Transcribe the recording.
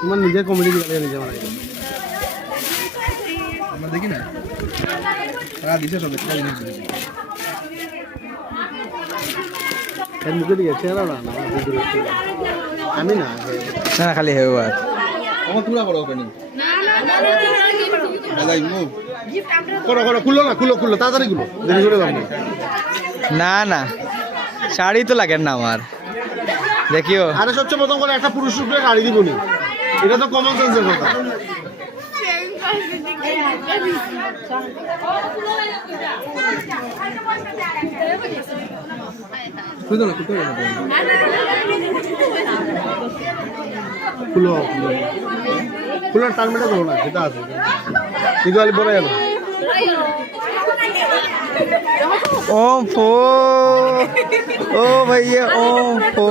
তোমার নিজের কমেডি গালিয়া নিজে বানাই আমরা দেখি না তারা দিছে সব একটা জিনিস দিছে এর মুখে দিয়ে চেহারা না না আমি না না খালি হেও আর আমার তুলা বড় ওপেনিং দাদা ইমু করো করো খুলো না খুলো খুলো তাড়াতাড়ি খুলো দেরি করে দাও না না শাড়ি তো লাগে না আমার দেখিও আরে সবচেয়ে প্রথম করে একটা পুরুষ রূপে গাড়ি দিবনি এটা তো কমন সেন্সের কথা খুঁজো না খুঁজো না খুলো খুলো টান মেটা করো না সেটা আছে দিগালি বড় গেল ओम फो ओ भैया ओम फो